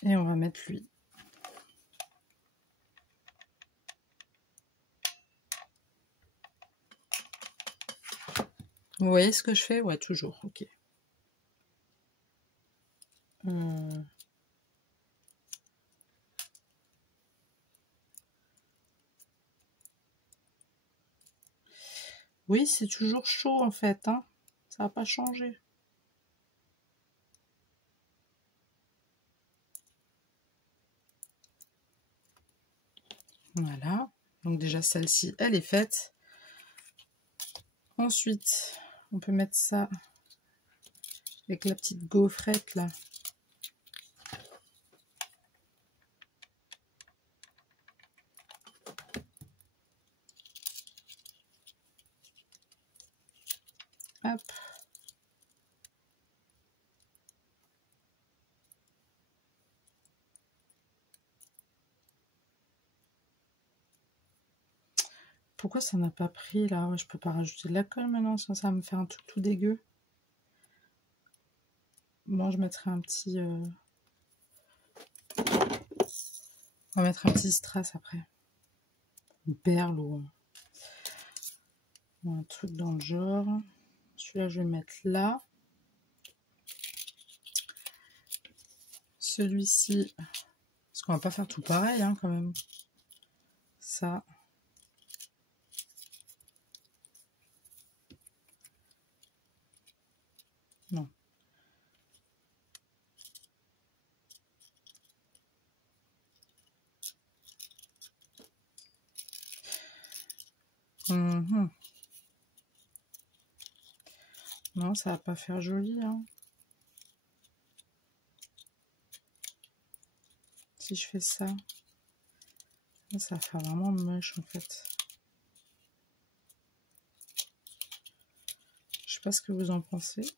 Et on va mettre lui. Vous voyez ce que je fais? Ouais, toujours, ok. Oui, c'est toujours chaud en fait, hein. Ça n'a pas changé. Voilà. Donc déjà, celle-ci, elle est faite. Ensuite, on peut mettre ça avec la petite gaufrette là. Hop. Pourquoi ça n'a pas pris là? Je peux pas rajouter de la colle maintenant, ça va me faire un truc tout dégueu. Bon, je mettrai un petit... On va mettre un petit strass après. Une perle ou un truc dans le genre. Celui-là, je vais mettre là. celui-ci, parce qu'on va pas faire tout pareil hein, quand même. Ça. Non. Non, ça va pas faire joli. Hein. Si je fais ça, ça va faire vraiment moche en fait. Je sais pas ce que vous en pensez.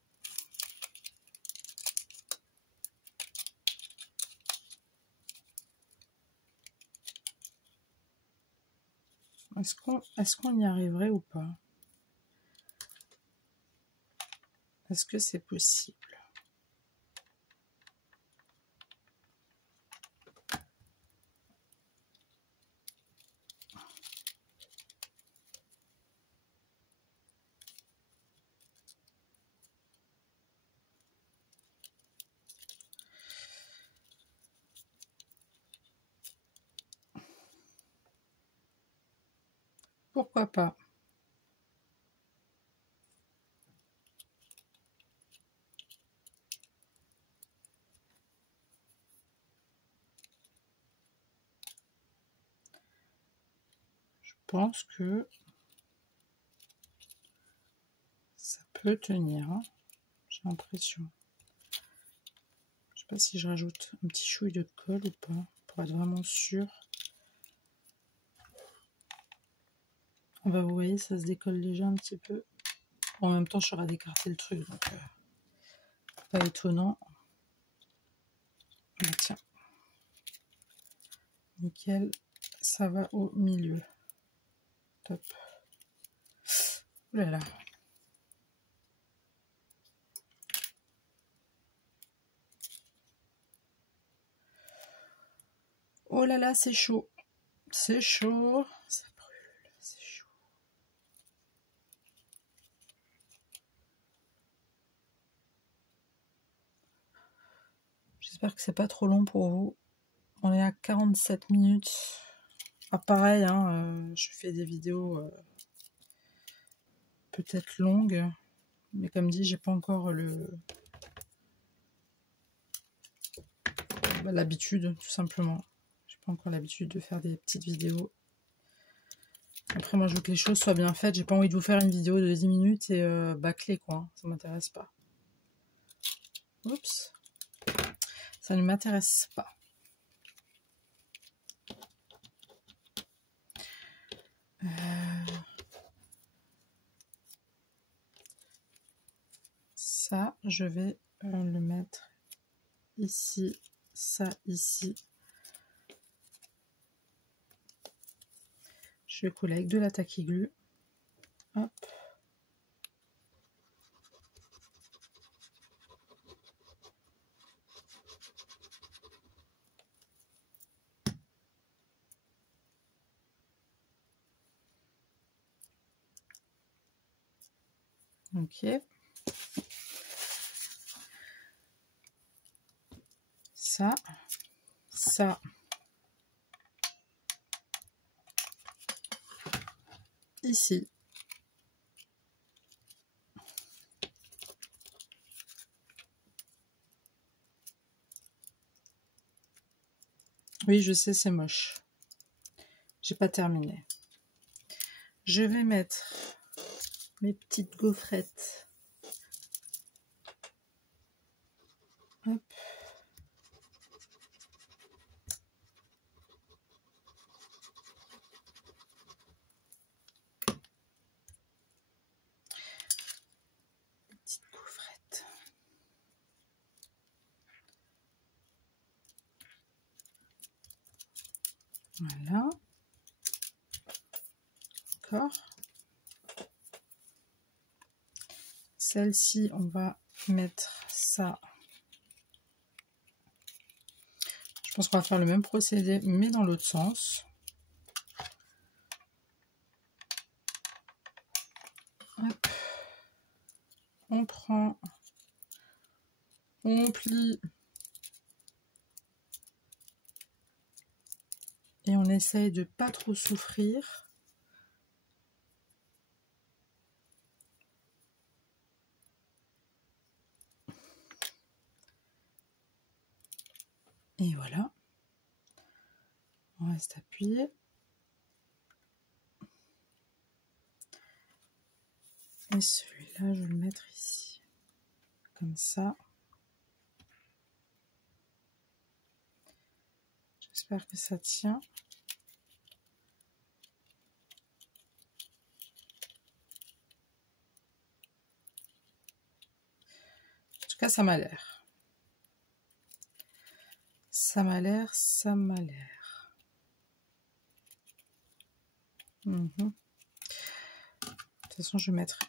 Est-ce qu'on y arriverait ou pas? Est-ce que c'est possible? Pourquoi pas? Je pense que ça peut tenir, hein. J'ai l'impression. Je sais pas si je rajoute un petit chouille de colle ou pas, pour être vraiment sûr. Bah, vous voyez, ça se décolle déjà un petit peu. En même temps, je saurais d'écarter le truc, donc pas étonnant. Mais tiens, nickel, ça va au milieu. Top. Ouh là là. Oh là là, c'est chaud. C'est chaud. Ça brûle, c'est chaud. J'espère que c'est pas trop long pour vous. On est à 47 minutes. Ah, pareil, hein, je fais des vidéos peut-être longues. Mais comme dit, j'ai pas encore l'habitude, tout simplement. J'ai pas encore l'habitude de faire des petites vidéos. Après, moi, je veux que les choses soient bien faites. J'ai pas envie de vous faire une vidéo de 10 minutes et bâclée, quoi. Ça m'intéresse pas. Oups. Ça ne m'intéresse pas. Ça, je vais le mettre ici. Ça, ici. Je vais coller avec de la taquiglue. Hop. Ok. Ça. Ça. Ici. Oui, je sais, c'est moche. J'ai pas terminé. Je vais mettre mes petites gaufrettes. Hop. Petites gaufrettes. Voilà. Encore. Celle-ci, on va mettre ça. Je pense qu'on va faire le même procédé, mais dans l'autre sens. Hop. On prend, on plie Et on essaye de pas trop souffrir. Et voilà. On reste appuyé. Et celui-là, je vais le mettre ici. Comme ça. J'espère que ça tient. En tout cas, ça m'a l'air. Ça m'a l'air, ça m'a l'air. De toute façon, je vais mettre...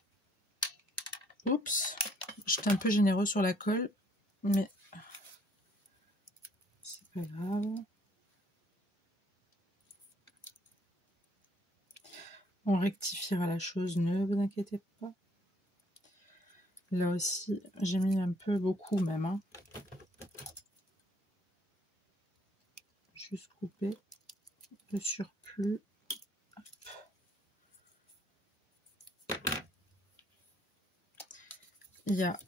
Oups, j'étais un peu généreux sur la colle, mais c'est pas grave. On rectifiera la chose, ne vous inquiétez pas. Là aussi, j'ai mis un peu, beaucoup même. Hein. Juste couper le surplus. Il y a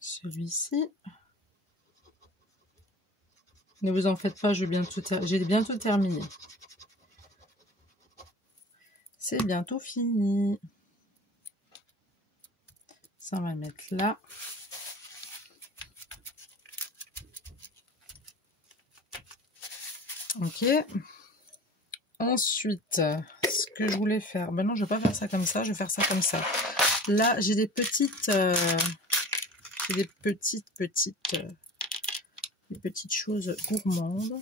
celui-ci. Ne vous en faites pas, j'ai bientôt terminé. C'est bientôt fini. Ça, on va le mettre là. Ok. Ensuite, ce que je voulais faire... Ben non, je ne vais pas faire ça comme ça, je vais faire ça comme ça. Là, j'ai des petites... des petites choses gourmandes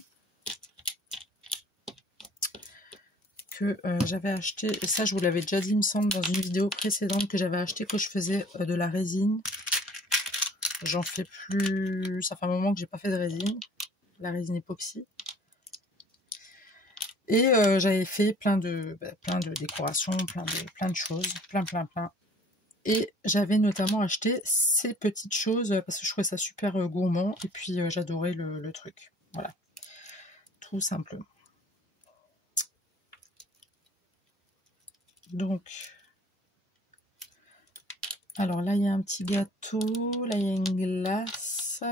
que j'avais acheté, et ça je vous l'avais déjà dit il me semble dans une vidéo précédente, que j'avais acheté quand je faisais de la résine. J'en fais plus, ça fait un moment que j'ai pas fait de résine, la résine époxy, et j'avais fait plein de décorations, plein de choses, plein, et j'avais notamment acheté ces petites choses parce que je trouvais ça super gourmand, et puis j'adorais le truc, voilà, tout simplement. Donc, alors là, il y a un petit gâteau, là, il y a une glace.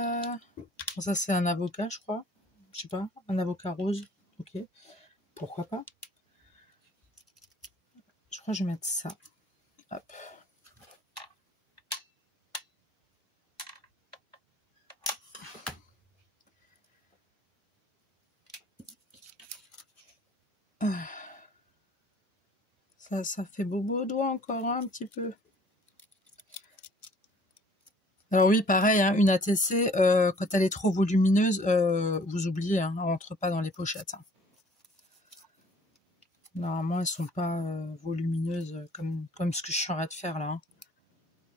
Bon, ça, c'est un avocat, je crois. Je sais pas, un avocat rose. Ok, pourquoi pas. Je crois que je vais mettre ça. Hop. Ça fait bobo au doigt encore, hein, un petit peu. Alors oui, pareil, hein, une ATC, quand elle est trop volumineuse, vous oubliez, hein, elle rentre pas dans les pochettes. Hein. Normalement, elles sont pas volumineuses comme ce que je suis en train de faire là. Hein.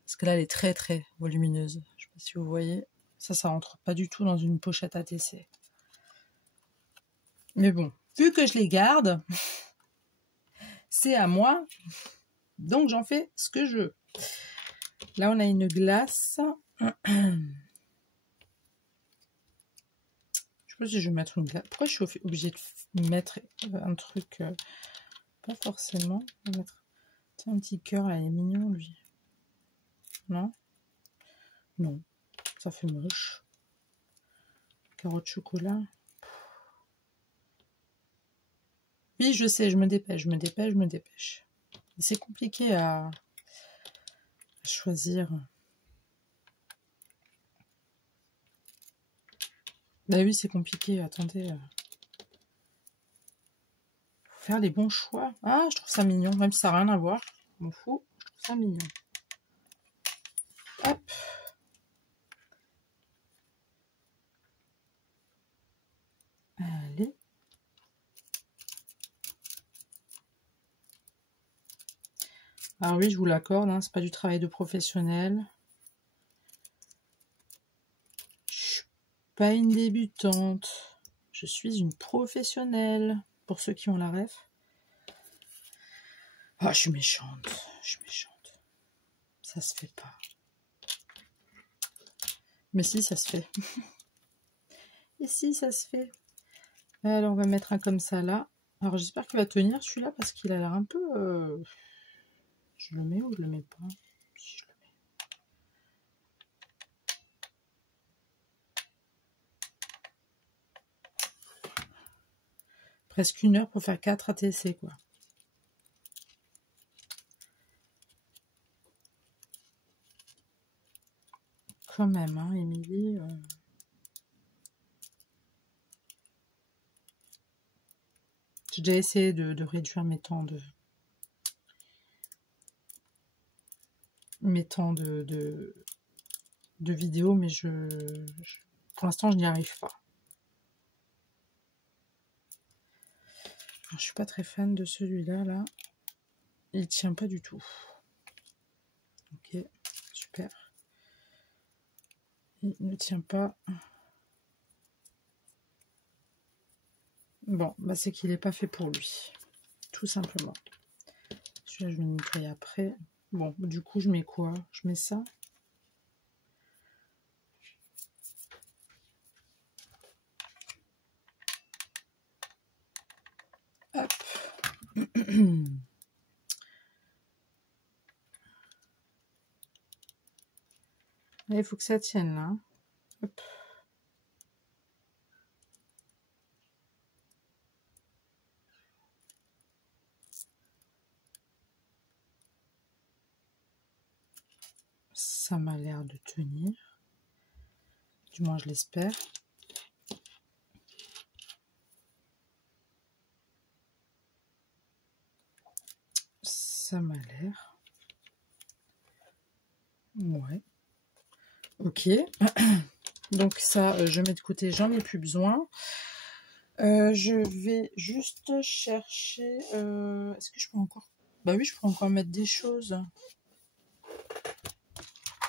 Parce que là, elle est très très volumineuse. Je sais pas si vous voyez. Ça rentre pas du tout dans une pochette ATC. Mais bon, vu que je les garde, c'est à moi. Donc j'en fais ce que je veux. Là, on a une glace. Je sais pas si je vais mettre une glace. Pourquoi je suis obligée de mettre un truc pas forcément. On va mettre un petit cœur là, il est mignon lui. Non? Non. Ça fait moche. Carotte chocolat. Oui, je sais, je me dépêche. C'est compliqué à choisir. Bah oui, c'est compliqué. Attendez. Faut faire les bons choix. Ah, je trouve ça mignon. Même si ça n'a rien à voir. Je m'en fous. Je trouve ça mignon. Hop. Allez. Alors oui, je vous l'accorde, hein, c'est pas du travail de professionnel. Je suis pas une débutante. Je suis une professionnelle. Pour ceux qui ont la ref. Ah, je suis méchante. Ça se fait pas. Mais si, ça se fait. Et si, ça se fait. Alors, on va mettre un comme ça, là. Alors, j'espère qu'il va tenir, celui-là, parce qu'il a l'air un peu... Je le mets ou je le mets pas? Si je le mets. Presque 1 heure pour faire 4 ATC, quoi. Quand même, hein, Émilie. J'ai déjà essayé de réduire mes temps de vidéo, mais pour l'instant, je n'y arrive pas. Alors, je suis pas très fan de celui-là, là. Il tient pas du tout. Ok, super. Il ne tient pas. Bon, bah c'est qu'il n'est pas fait pour lui. Tout simplement. Celui-là, je vais le nettoyer après. Bon, du coup, je mets quoi? Je mets ça. Hop. Il faut que ça tienne là. Hop. Ça m'a l'air de tenir. Du moins, je l'espère. Ça m'a l'air. Ouais. Ok. Donc ça, je mets de côté, j'en ai plus besoin. Je vais juste chercher... Est-ce que je peux encore... Bah oui, je peux encore mettre des choses.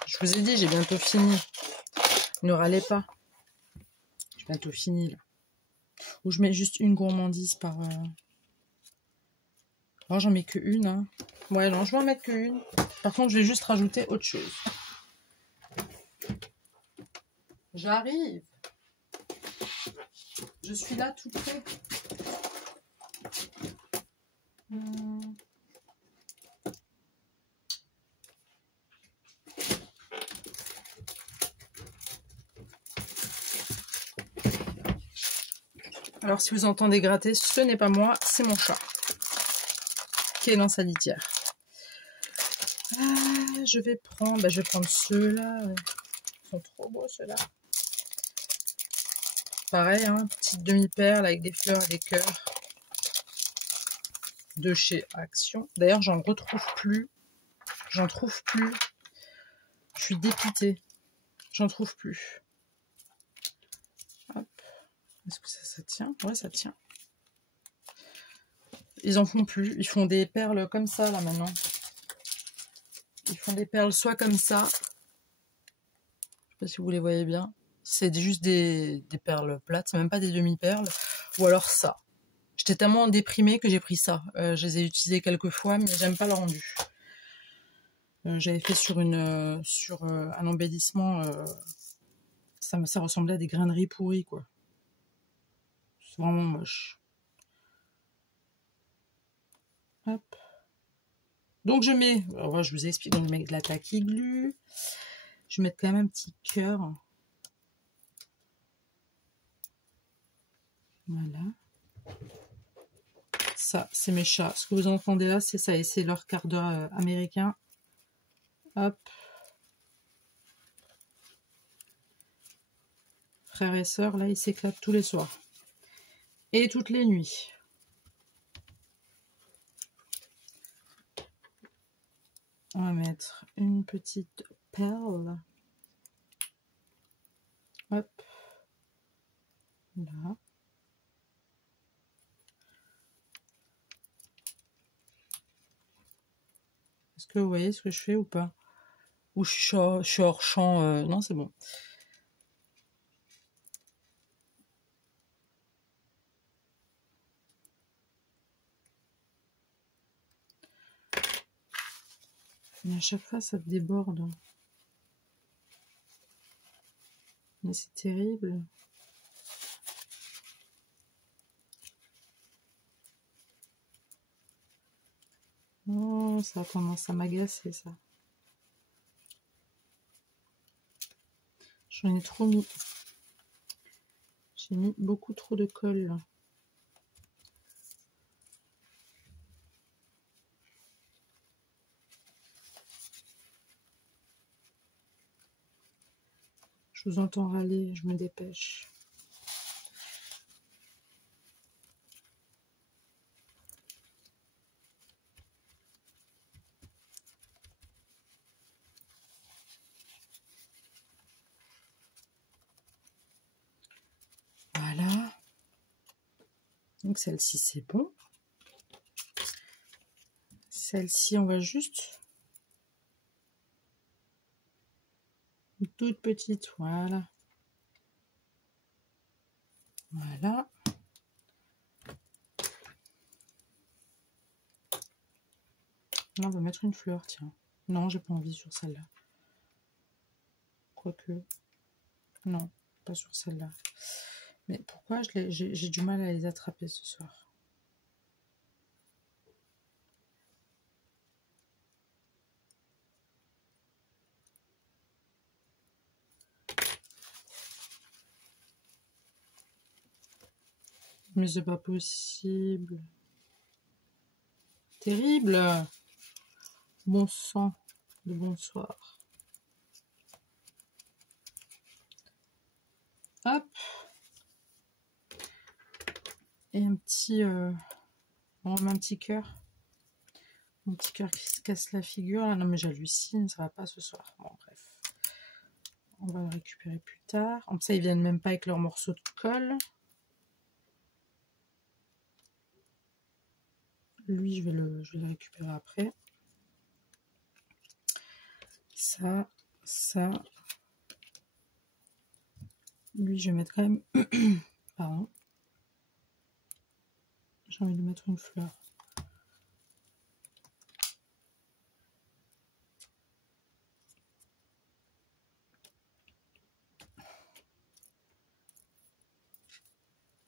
Je vous ai dit, j'ai bientôt fini. Ne râlez pas. J'ai bientôt fini, là. Ou je mets juste une gourmandise par... Oh, j'en mets que une, hein. Ouais, non, je vais en mettre que une. Par contre, je vais juste rajouter autre chose. J'arrive. Je suis là tout près. Alors, si vous entendez gratter, ce n'est pas moi, c'est mon chat qui est dans sa litière. Ah, je vais prendre ceux-là. Ils sont trop beaux, ceux-là. Pareil, hein, petite demi-perle avec des fleurs et des cœurs. De chez Action. D'ailleurs, j'en retrouve plus. J'en trouve plus. Je suis dépitée. J'en trouve plus. Hop. Est-ce que ça tient? Ouais, ça tient. Ils en font plus. Ils font des perles comme ça, là, maintenant. Ils font des perles soit comme ça. Je sais pas si vous les voyez bien. C'est juste des perles plates. C'est même pas des demi-perles. Ou alors ça. J'étais tellement déprimée que j'ai pris ça. Je les ai utilisés quelques fois, mais j'aime pas le rendu. J'avais fait sur un embellissement. Ça ressemblait à des graineries pourries, quoi. C'est vraiment moche. Hop. Donc je mets, alors je vous explique, donc je mets de la Tacky Glue. Je vais mettre quand même un petit cœur. Voilà. Ça, c'est mes chats. Ce que vous entendez là, c'est ça, et c'est leur quart d'heure américain. Hop. Frères et sœurs, là, ils s'éclatent tous les soirs. Et toutes les nuits. On va mettre une petite perle. Hop. Là. Est-ce que vous voyez ce que je fais ou pas? Ou je suis hors champ? Non, c'est bon. Mais à chaque fois, ça déborde. Mais c'est terrible. Non, ça a tendance à m'agacer, ça. J'en ai trop mis. J'ai mis beaucoup trop de colle. Je vous entends râler, je me dépêche. Voilà. Donc celle-ci, c'est bon. Celle-ci, on va juste... Une toute petite, voilà. Voilà. Là, on va mettre une fleur, tiens. Non, j'ai pas envie sur celle-là. Quoique... Non, pas sur celle-là. Mais pourquoi j'ai du mal à les attraper ce soir? Mais c'est pas possible. Terrible. Bon sang de bonsoir. Hop. Et un petit... on met un petit cœur. Un petit cœur qui se casse la figure. Ah non mais j'hallucine, ça va pas ce soir. Bon bref. On va le récupérer plus tard. Comme ça, ils viennent même pas avec leur morceau de colle. Lui, je vais le récupérer après. Ça. Lui, je vais mettre quand même... Pardon. J'ai envie de mettre une fleur.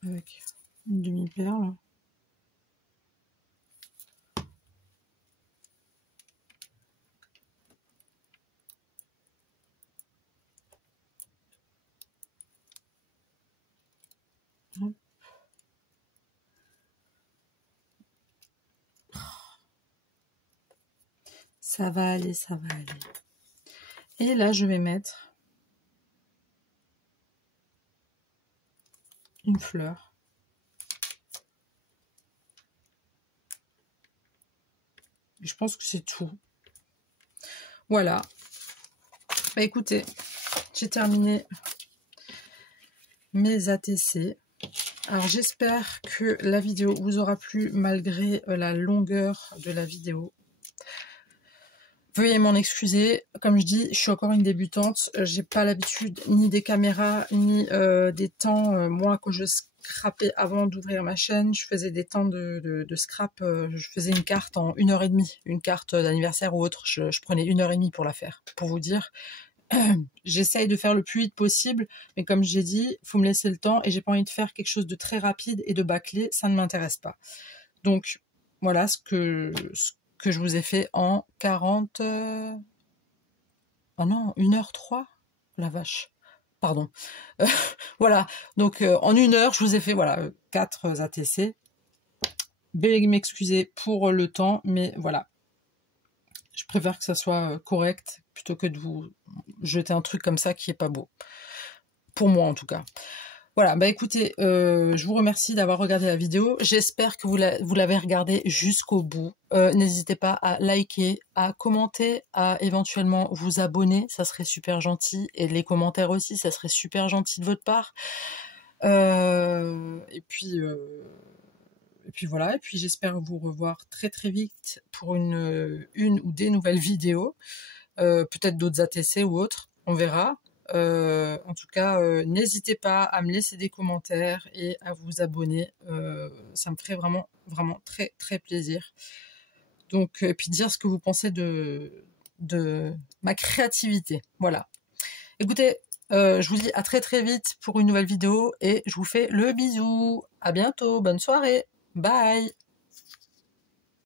Avec une demi-perle. Ça va aller, ça va aller. Et là, je vais mettre une fleur. Je pense que c'est tout. Voilà. Bah écoutez, j'ai terminé mes ATC. Alors j'espère que la vidéo vous aura plu malgré la longueur de la vidéo. Veuillez m'en excuser. Comme je dis, je suis encore une débutante. J'ai pas l'habitude ni des caméras, ni des temps. Moi, quand je scrapais avant d'ouvrir ma chaîne, je faisais des temps de scrap. Je faisais une carte en 1h30. Une carte d'anniversaire ou autre. Je prenais 1h30 pour la faire. Pour vous dire, j'essaye de faire le plus vite possible. Mais comme j'ai dit, il faut me laisser le temps. Et j'ai pas envie de faire quelque chose de très rapide et de bâclé. Ça ne m'intéresse pas. Donc, voilà ce que je vous ai fait en 40... Oh non, 1h03. La vache. Pardon. Voilà. Donc, en 1 heure, je vous ai fait, voilà, 4 ATC. Veuillez m'excuser pour le temps, mais voilà. Je préfère que ça soit correct plutôt que de vous jeter un truc comme ça qui est pas beau. Pour moi, en tout cas. Voilà, bah écoutez, je vous remercie d'avoir regardé la vidéo. J'espère que vous l'avez regardée jusqu'au bout. N'hésitez pas à liker, à commenter, à éventuellement vous abonner. Ça serait super gentil. Et les commentaires aussi, ça serait super gentil de votre part. Et puis voilà. Et puis j'espère vous revoir très très vite pour une ou des nouvelles vidéos. Peut-être d'autres ATC ou autres. On verra. En tout cas, n'hésitez pas à me laisser des commentaires et à vous abonner. Ça me ferait vraiment, vraiment très, très plaisir. Donc, et puis dire ce que vous pensez de ma créativité. Voilà. Écoutez, je vous dis à très, très vite pour une nouvelle vidéo et je vous fais le bisou. À bientôt. Bonne soirée. Bye.